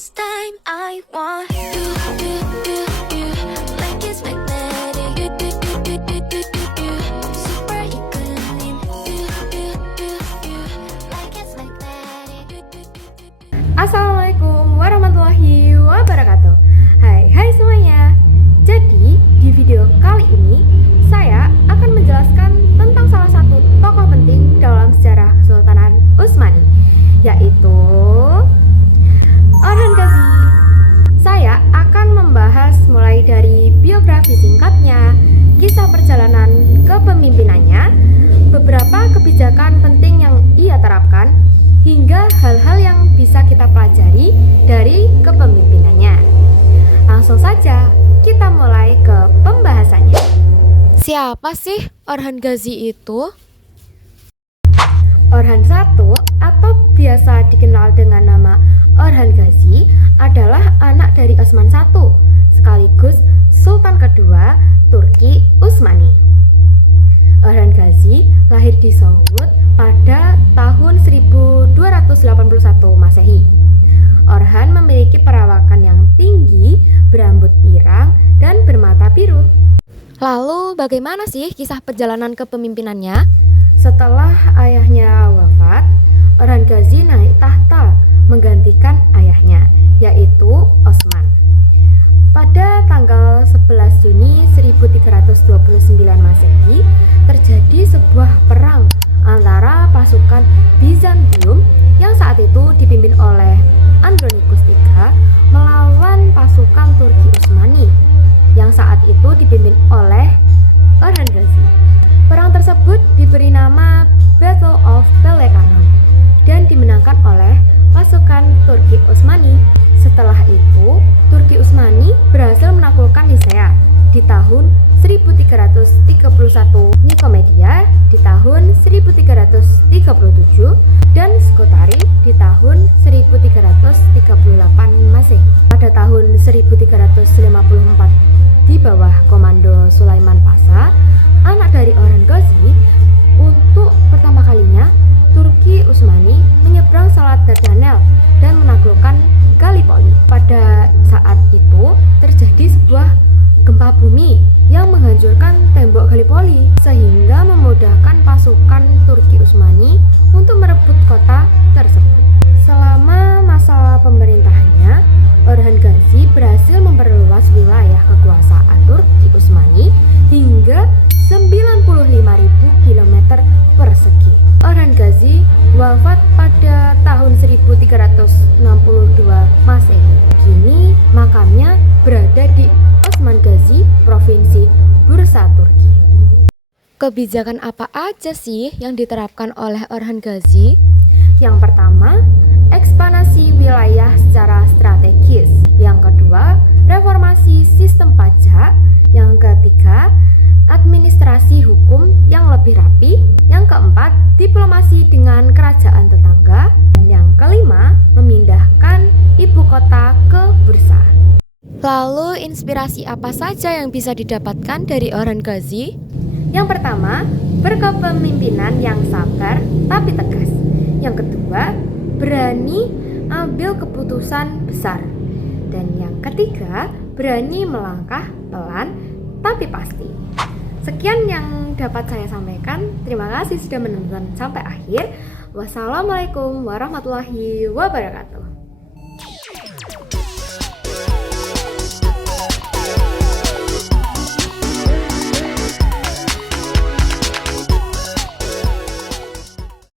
this time I want you, like it's magnetic. Super ikutin you, like it's magnetic. Assalamualaikum warahmatullahi wabarakatuh. Hai semuanya. Jadi di video kali ini saya akan menjelaskan tentang salah satu tokoh penting dalam sejarah Kesultanan Utsmani, yaitu Orhan Gazi. Saya akan membahas mulai dari biografi singkatnya, kisah perjalanan kepemimpinannya, beberapa kebijakan penting yang ia terapkan, hingga hal-hal yang bisa kita pelajari dari kepemimpinannya. Langsung saja kita mulai ke pembahasannya. Siapa sih Orhan Gazi itu? Orhan I atau biasa dikenal dengan nama Orhan Gazi adalah anak dari Osman I sekaligus Sultan kedua Turki Utsmani. Orhan Gazi lahir di Sohut pada tahun 1281 Masehi. Orhan memiliki perawakan yang tinggi, berambut pirang, dan bermata biru. Lalu bagaimana sih kisah perjalanan kepemimpinannya? Setelah ayahnya wafat, Orhan Gazi naik tahta menggantikan ayahnya, yaitu Osman. Pada tanggal 11 Juni 1329 Masehi, terjadi sebuah perang antara pasukan Bizantium yang saat itu dipimpin oleh Andronikos III melawan pasukan Turki Utsmani yang saat itu dipimpin oleh Orhan Gazi. Perang tersebut diberi nama Battle of Pelekanon dan dimenangkan oleh pasukan Turki Utsmani. Setelah itu, Turki Utsmani berhasil menaklukkan Nisea di tahun 1331, Nikomedia di tahun 1337, dan Skutari di tahun 1338 Masehi. Pada tahun 1354, di bawah komando Sulaiman Pasha, anak dari Orhan Gazi, untuk pertama kalinya Turki Utsmani menyeberang Selat Dardanel dan menaklukkan Gallipoli. Pada saat itu terjadi sebuah gempa bumi yang menghancurkan tembok Gallipoli sehingga memudahkan pasukan Turki Utsmani untuk merebut kota tersebut. Selama masa pemerintahannya, Orhan Gazi berhasil memperluas wilayah kekuasaan Turki Utsmani hingga 95.000 km persegi. Orhan Gazi wafat pada tahun 1362 Masehi. Kini makamnya berada di Osman Gazi, Provinsi Bursa, Turki. Kebijakan apa aja sih yang diterapkan oleh Orhan Gazi? Yang pertama, ekspansi wilayah secara strategis. Yang kedua, reformasi sistem pajak. Yang ketiga, administrasi hukum yang lebih rapi. Yang keempat, diplomasi dengan kerajaan tetangga. Dan yang kelima, memindahkan ibu kota ke Bursa. Lalu inspirasi apa saja yang bisa didapatkan dari Orhan Gazi? Yang pertama, berkepemimpinan yang sabar tapi tegas. Yang kedua, berani ambil keputusan besar. Dan yang ketiga, berani melangkah pelan tapi pasti. Sekian yang dapat saya sampaikan. Terima kasih sudah menonton sampai akhir. Wassalamualaikum warahmatullahi wabarakatuh.